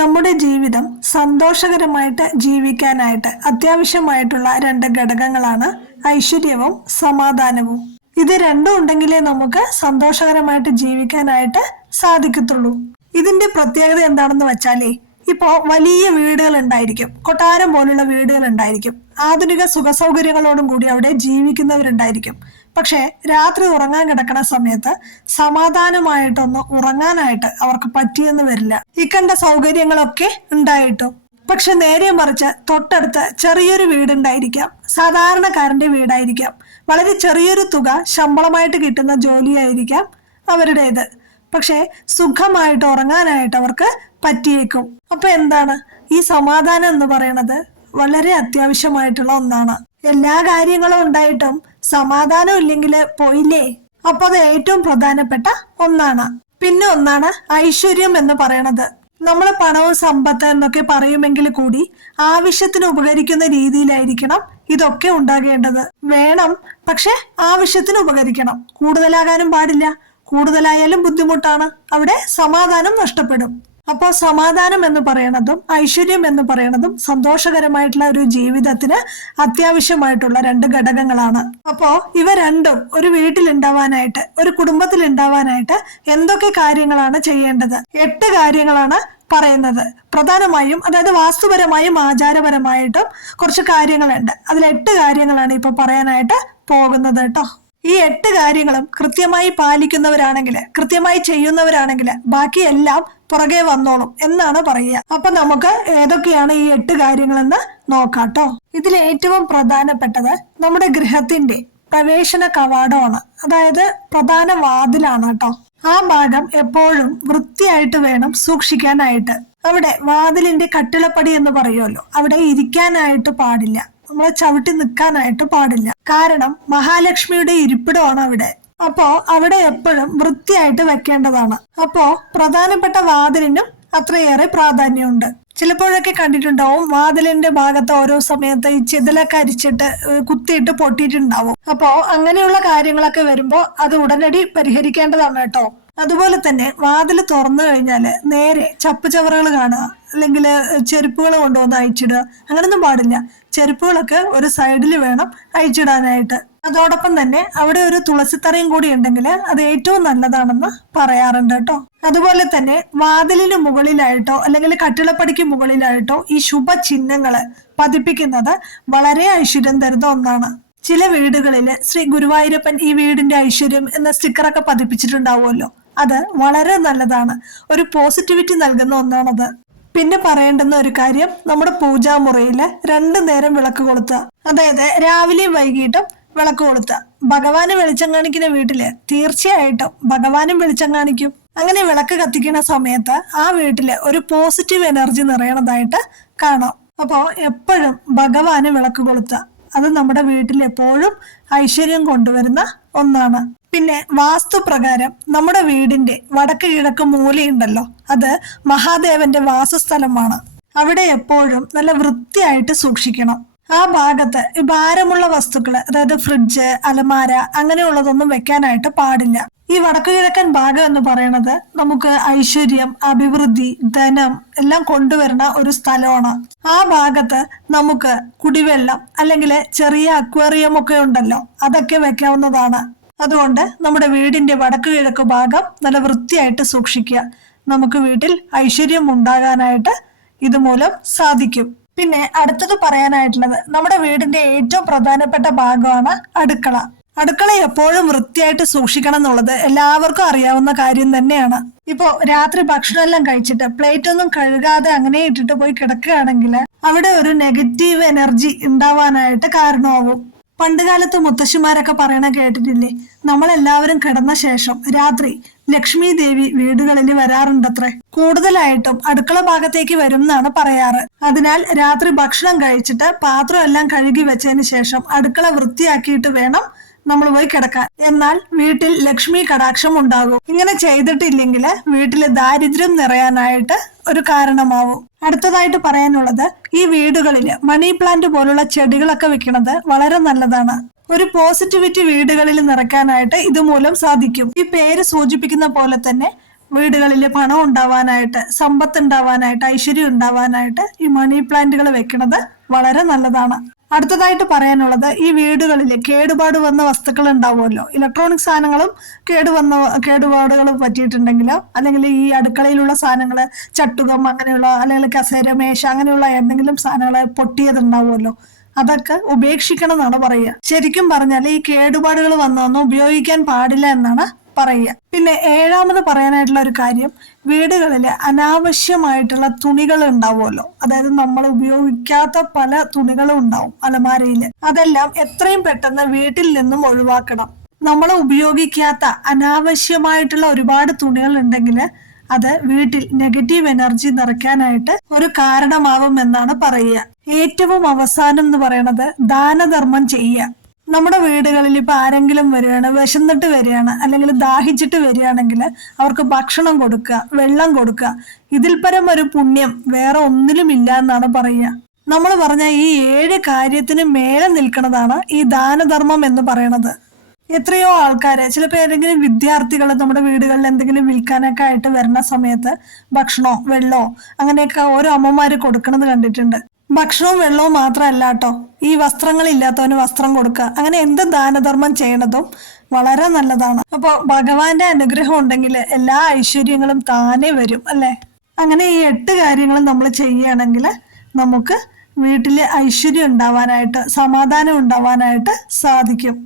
നമ്മുടെ ജീവിതം സന്തോഷകരമായിട്ട് ജീവിക്കാനായിട്ട് അത്യാവശ്യമായിട്ടുള്ള രണ്ട് ഘടകങ്ങളാണ് ഐശ്വര്യവും സമാധാനവും. ഇത് രണ്ടും ഉണ്ടെങ്കിലേ നമുക്ക് സന്തോഷകരമായിട്ട് ജീവിക്കാനായിട്ട് സാധിക്കത്തുള്ളൂ. ഇതിന്റെ പ്രത്യേകത എന്താണെന്ന് വെച്ചാലേ, ഇപ്പോ വലിയ വീടുകൾ ഉണ്ടായിരിക്കും, കൊട്ടാരം പോലുള്ള വീടുകൾ ഉണ്ടായിരിക്കും, ആധുനിക സുഖസൗകര്യങ്ങളോടും കൂടി അവിടെ ജീവിക്കുന്നവരുണ്ടായിരിക്കും. പക്ഷെ രാത്രി ഉറങ്ങാൻ കിടക്കുന്ന സമയത്ത് സമാധാനമായിട്ടൊന്ന് ഉറങ്ങാനായിട്ട് അവർക്ക് പറ്റിയെന്ന് വരില്ല, ഇക്കണ്ട സൗകര്യങ്ങളൊക്കെ ഉണ്ടായിട്ടും. പക്ഷെ നേരെ മറിച്ച് തൊട്ടടുത്ത് ചെറിയൊരു വീടുണ്ടായിരിക്കാം, സാധാരണക്കാരന്റെ വീടായിരിക്കാം, വളരെ ചെറിയൊരു തുക ശമ്പളമായിട്ട് കിട്ടുന്ന ജോലിയായിരിക്കാം അവരുടേത്. പക്ഷെ സുഖമായിട്ട് ഉറങ്ങാനായിട്ട് അവർക്ക് പറ്റിയേക്കും. അപ്പൊ എന്താണ് ഈ സമാധാനം എന്ന് പറയുന്നത്? വളരെ അത്യാവശ്യമായിട്ടുള്ള ഒന്നാണ്. എല്ലാ കാര്യങ്ങളും ഉണ്ടായിട്ടും സമാധാനം ഇല്ലെങ്കിൽ പോയില്ലേ. അപ്പൊ അത് ഏറ്റവും പ്രധാനപ്പെട്ട ഒന്നാണ്. പിന്നെ ഒന്നാണ് ഐശ്വര്യം എന്ന് പറയണത്. നമ്മൾ പണവും സമ്പത്ത് എന്നൊക്കെ പറയുമെങ്കിൽ കൂടി ആവശ്യത്തിന് ഉപകരിക്കുന്ന രീതിയിലായിരിക്കണം ഇതൊക്കെ ഉണ്ടാകേണ്ടത്. വേണം, പക്ഷെ ആവശ്യത്തിന് ഉപകരിക്കണം. കൂടുതലാകാനും പാടില്ല. കൂടുതലായാലും ബുദ്ധിമുട്ടാണ്, അവിടെ സമാധാനം നഷ്ടപ്പെടും. അപ്പോ സമാധാനം എന്ന് പറയണതും ഐശ്വര്യം എന്ന് പറയണതും സന്തോഷകരമായിട്ടുള്ള ഒരു ജീവിതത്തിന് അത്യാവശ്യമായിട്ടുള്ള രണ്ട് ഘടകങ്ങളാണ്. അപ്പോ ഇവ രണ്ടും ഒരു വീട്ടിലുണ്ടാവാനായിട്ട്, ഒരു കുടുംബത്തിൽ ഉണ്ടാവാനായിട്ട് എന്തൊക്കെ കാര്യങ്ങളാണ് ചെയ്യേണ്ടത്? 8 കാര്യങ്ങളാണ് പറയുന്നത്. പ്രധാനമായും, അതായത് വാസ്തുപരമായും ആചാരപരമായിട്ടും കുറച്ച് കാര്യങ്ങളുണ്ട്. അതിൽ 8 കാര്യങ്ങളാണ് ഇപ്പൊ പറയാനായിട്ട് പോകുന്നത് കേട്ടോ. ഈ 8 കാര്യങ്ങളും കൃത്യമായി പാലിക്കുന്നവരാണെങ്കിൽ, കൃത്യമായി ചെയ്യുന്നവരാണെങ്കിൽ ബാക്കി എല്ലാം പുറകെ വന്നോളും എന്നാണ് പറയുക. അപ്പൊ നമുക്ക് ഏതൊക്കെയാണ് ഈ 8 കാര്യങ്ങളെന്ന് നോക്കാട്ടോ. ഇതിൽ ഏറ്റവും പ്രധാനപ്പെട്ടത് നമ്മുടെ ഗൃഹത്തിന്റെ പ്രവേശന കവാടമാണ്, അതായത് പ്രധാന വാതിലാണ് കേട്ടോ. ആ ഭാഗം എപ്പോഴും വൃത്തിയായിട്ട് വേണം സൂക്ഷിക്കാനായിട്ട്. അവിടെ വാതിലിന്റെ കട്ടിളപ്പടി എന്ന് പറയുമല്ലോ, അവിടെ ഇരിക്കാനായിട്ട് പാടില്ല, നമ്മളെ ചവിട്ടി നിൽക്കാനായിട്ട് പാടില്ല. കാരണം മഹാലക്ഷ്മിയുടെ ഇരിപ്പിടമാണ് അവിടെ. അപ്പോ അവിടെ എപ്പോഴും വൃത്തിയായിട്ട് വെക്കേണ്ടതാണ്. അപ്പോ പ്രധാനപ്പെട്ട വാതിലിനും അത്രയേറെ പ്രാധാന്യമുണ്ട്. ചിലപ്പോഴൊക്കെ കണ്ടിട്ടുണ്ടാവും വാതിലിന്റെ ഭാഗത്ത് ഓരോ സമയത്ത് ഈ ചിതലൊക്കെ അരിച്ചിട്ട് കുത്തിയിട്ട് പൊട്ടിയിട്ടുണ്ടാവും. അപ്പോ അങ്ങനെയുള്ള കാര്യങ്ങളൊക്കെ വരുമ്പോ അത് ഉടനടി പരിഹരിക്കേണ്ടതാണ് കേട്ടോ. അതുപോലെ തന്നെ വാതിൽ തുറന്നു കഴിഞ്ഞാല് നേരെ ചപ്പുചവറുകൾ കാണുക, അല്ലെങ്കിൽ ചെരുപ്പുകൾ കൊണ്ടുവന്ന് അയച്ചിടുക, അങ്ങനൊന്നും പാടില്ല. ചെരുപ്പുകളൊക്കെ ഒരു സൈഡിൽ വേണം അയച്ചിടാനായിട്ട്. അതോടൊപ്പം തന്നെ അവിടെ ഒരു തുളസിത്തറയും കൂടി ഉണ്ടെങ്കിൽ അത് ഏറ്റവും നല്ലതാണെന്ന് പറയാറുണ്ട് കേട്ടോ. അതുപോലെ തന്നെ വാതിലിന് മുകളിലായിട്ടോ അല്ലെങ്കിൽ കട്ടിളപ്പടിക്ക് മുകളിലായിട്ടോ ഈ ശുഭചിഹ്നങ്ങള് പതിപ്പിക്കുന്നത് വളരെ ഐശ്വര്യം തരുന്ന ഒന്നാണ്. ചില വീടുകളില് ശ്രീ ഗുരുവായൂരപ്പൻ ഈ വീടിന്റെ ഐശ്വര്യം എന്ന സ്റ്റിക്കറൊക്കെ പതിപ്പിച്ചിട്ടുണ്ടാവുമല്ലോ, അത് വളരെ നല്ലതാണ്. ഒരു പോസിറ്റിവിറ്റി നൽകുന്ന ഒന്നാണത്. പിന്നെ പറയേണ്ടുന്ന ഒരു കാര്യം, നമ്മുടെ പൂജാമുറിയില് 2 നേരം വിളക്ക് കൊളുത്തുക, അതായത് രാവിലെയും വൈകിട്ടും വിളക്ക് കൊളുത്തുക. ഭഗവാന് വെളിച്ചം കാണിക്കുന്ന വീട്ടില് തീർച്ചയായിട്ടും ഭഗവാനും വെളിച്ചം കാണിക്കും. അങ്ങനെ വിളക്ക് കത്തിക്കുന്ന സമയത്ത് ആ വീട്ടില് ഒരു പോസിറ്റീവ് എനർജി നിറയണതായിട്ട് കാണാം. അപ്പോ എപ്പോഴും ഭഗവാന് വിളക്ക് കൊളുത്തുക, അത് നമ്മുടെ വീട്ടിൽ എപ്പോഴും ഐശ്വര്യം കൊണ്ടുവരുന്ന ഒന്നാണ്. പിന്നെ വാസ്തുപ്രകാരം നമ്മുടെ വീടിന്റെ വടക്ക് കിഴക്ക് മൂലയുണ്ടല്ലോ, അത് മഹാദേവന്റെ വാസസ്ഥലമാണ്. അവിടെ എപ്പോഴും നല്ല വൃത്തിയായിട്ട് സൂക്ഷിക്കണം. ആ ഭാഗത്ത് ഈ ഭാരമുള്ള വസ്തുക്കള്, അതായത് ഫ്രിഡ്ജ്, അലമാര അങ്ങനെയുള്ളതൊന്നും വെക്കാനായിട്ട് പാടില്ല. ഈ വടക്കു കിഴക്കൻ ഭാഗം എന്ന് പറയുന്നത് നമുക്ക് ഐശ്വര്യം, അഭിവൃദ്ധി, ധനം എല്ലാം കൊണ്ടുവരുന്ന ഒരു സ്ഥലമാണ്. ആ ഭാഗത്ത് നമുക്ക് കുടിവെള്ളം അല്ലെങ്കിൽ ചെറിയ അക്വേറിയം ഒക്കെ ഉണ്ടല്ലോ, അതൊക്കെ വെക്കാവുന്നതാണ്. അതുകൊണ്ട് നമ്മുടെ വീടിന്റെ വടക്കു കിഴക്ക് ഭാഗം നല്ല വൃത്തിയായിട്ട് സൂക്ഷിക്കുക. നമുക്ക് വീട്ടിൽ ഐശ്വര്യം ഉണ്ടാകാനായിട്ട് ഇതുമൂലം സാധിക്കും. പിന്നെ അടുത്തത് പറയാനായിട്ടുള്ളത്, നമ്മുടെ വീടിന്റെ ഏറ്റവും പ്രധാനപ്പെട്ട ഭാഗമാണ് അടുക്കള. അടുക്കള എപ്പോഴും വൃത്തിയായിട്ട് സൂക്ഷിക്കണം എന്നുള്ളത് എല്ലാവർക്കും അറിയാവുന്ന കാര്യം തന്നെയാണ്. ഇപ്പോ രാത്രി ഭക്ഷണം എല്ലാം കഴിച്ചിട്ട് പ്ലേറ്റ് ഒന്നും കഴുകാതെ അങ്ങനെ ഇട്ടിട്ട് പോയി കിടക്കുകയാണെങ്കിൽ അവിടെ ഒരു നെഗറ്റീവ് എനർജി ഉണ്ടാവാനായിട്ട് കാരണമാവും. പണ്ടുകാലത്ത് മുത്തശ്ശിമാരൊക്കെ പറയണ കേട്ടിട്ടില്ലേ, നമ്മളെല്ലാവരും കിടന്ന ശേഷം രാത്രി ലക്ഷ്മി ദേവി വീടുകളിൽ വരാറുണ്ടത്രേ. കൂടുതലായിട്ടും അടുക്കള ഭാഗത്തേക്ക് വരും എന്നാണ് പറയാറ്. അതിനാൽ രാത്രി ഭക്ഷണം കഴിച്ചിട്ട് പാത്രം എല്ലാം കഴുകി വെച്ചതിന് ശേഷം അടുക്കള വൃത്തിയാക്കിയിട്ട് വേണം നമ്മൾ പോയി കിടക്കാൻ. എന്നാൽ വീട്ടിൽ ലക്ഷ്മി കടാക്ഷം ഉണ്ടാകും. ഇങ്ങനെ ചെയ്തിട്ടില്ലെങ്കിൽ വീട്ടില് ദാരിദ്ര്യം നിറയാനായിട്ട് ഒരു കാരണമാവും. അടുത്തതായിട്ട് പറയാനുള്ളത്, ഈ വീടുകളില് മണി പ്ലാന്റ് പോലുള്ള ചെടികളൊക്കെ വെക്കുന്നത് വളരെ നല്ലതാണ്. ഒരു പോസിറ്റിവിറ്റി വീടുകളിൽ നിറയ്ക്കാനായിട്ട് ഇതുമൂലം സാധിക്കും. ഈ പേര് സൂചിപ്പിക്കുന്ന പോലെ തന്നെ വീടുകളിൽ പണം ഉണ്ടാവാനായിട്ട്, സമ്പത്ത് ഉണ്ടാവാനായിട്ട്, ഐശ്വര്യം ഉണ്ടാവാനായിട്ട് ഈ മണി പ്ലാന്റുകൾ വെക്കുന്നത് വളരെ നല്ലതാണ്. അടുത്തതായിട്ട് പറയാനുള്ളത്, ഈ വീടുകളിൽ കേടുപാട് വന്ന വസ്തുക്കൾ ഉണ്ടാവുമല്ലോ, ഇലക്ട്രോണിക് സാധനങ്ങളും കേടുപാടുകൾ പറ്റിയിട്ടുണ്ടെങ്കിലോ, അല്ലെങ്കിൽ ഈ അടുക്കളയിലുള്ള സാധനങ്ങൾ, ചട്ടുകം അങ്ങനെയുള്ള, അല്ലെങ്കിൽ കസേര, മേശ അങ്ങനെയുള്ള എന്തെങ്കിലും സാധനങ്ങൾ പൊട്ടിയത് ഉണ്ടാവുമല്ലോ, അതൊക്കെ ഉപേക്ഷിക്കണം എന്നാണ് പറയുക. ശരിക്കും പറഞ്ഞാൽ ഈ കേടുപാടുകൾ വന്നൊന്നും ഉപയോഗിക്കാൻ പാടില്ല എന്നാണ് പറയുക. പിന്നെ ഏഴാമത് പറയാനായിട്ടുള്ള ഒരു കാര്യം, വീടുകളിൽ അനാവശ്യമായിട്ടുള്ള തുണികൾ ഉണ്ടാവുമല്ലോ, അതായത് നമ്മൾ ഉപയോഗിക്കാത്ത പല തുണികളും ഉണ്ടാവും അലമാരയിൽ. അതെല്ലാം എത്രയും പെട്ടെന്ന് വീട്ടിൽ നിന്നും ഒഴിവാക്കണം. നമ്മൾ ഉപയോഗിക്കാത്ത അനാവശ്യമായിട്ടുള്ള ഒരുപാട് തുണികൾ ഉണ്ടെങ്കിൽ അത് വീട്ടിൽ നെഗറ്റീവ് എനർജി നിറയ്ക്കാനായിട്ട് ഒരു കാരണമാവും എന്നാണ് പറയുക. ഏറ്റവും അവസാനം എന്ന് പറയുന്നത് ദാനധർമ്മം ചെയ്യുക. നമ്മുടെ വീടുകളിൽ ഇപ്പൊ ആരെങ്കിലും വരികയാണ്, വിശന്നിട്ട് വരികയാണ്, അല്ലെങ്കിൽ ദാഹിച്ചിട്ട് വരികയാണെങ്കിൽ അവർക്ക് ഭക്ഷണം കൊടുക്കുക, വെള്ളം കൊടുക്കുക. ഇതിൽ പരം ഒരു പുണ്യം വേറെ ഒന്നിലും ഇല്ല എന്നാണ് പറയുക. നമ്മൾ പറഞ്ഞ ഈ 7 കാര്യത്തിന് മേലെ നിൽക്കുന്നതാണ് ഈ ദാനധർമ്മം എന്ന് പറയുന്നത്. എത്രയോ ആൾക്കാര്, ചിലപ്പോൾ ഏതെങ്കിലും വിദ്യാർത്ഥികൾ നമ്മുടെ വീടുകളിൽ എന്തെങ്കിലും വിൽക്കാനൊക്കെ ആയിട്ട് വരുന്ന സമയത്ത് ഭക്ഷണമോ വെള്ളമോ അങ്ങനെയൊക്കെ ഓരോ അമ്മമാര് കൊടുക്കുന്നത് കണ്ടിട്ടുണ്ട്. ഭക്ഷണവും വെള്ളവും മാത്രമല്ല കേട്ടോ, ഈ വസ്ത്രങ്ങളില്ലാത്തവന് വസ്ത്രം കൊടുക്കുക, അങ്ങനെ എന്ത് ദാനധർമ്മം ചെയ്യണതും വളരെ നല്ലതാണ്. അപ്പോൾ ഭഗവാന്റെ അനുഗ്രഹം ഉണ്ടെങ്കിൽ എല്ലാ ഐശ്വര്യങ്ങളും താനേ വരും അല്ലേ. അങ്ങനെ ഈ 8 കാര്യങ്ങളും നമ്മൾ ചെയ്യുകയാണെങ്കിൽ നമുക്ക് വീട്ടില് ഐശ്വര്യം ഉണ്ടാവാനായിട്ട്, സമാധാനം ഉണ്ടാവാനായിട്ട് സാധിക്കും.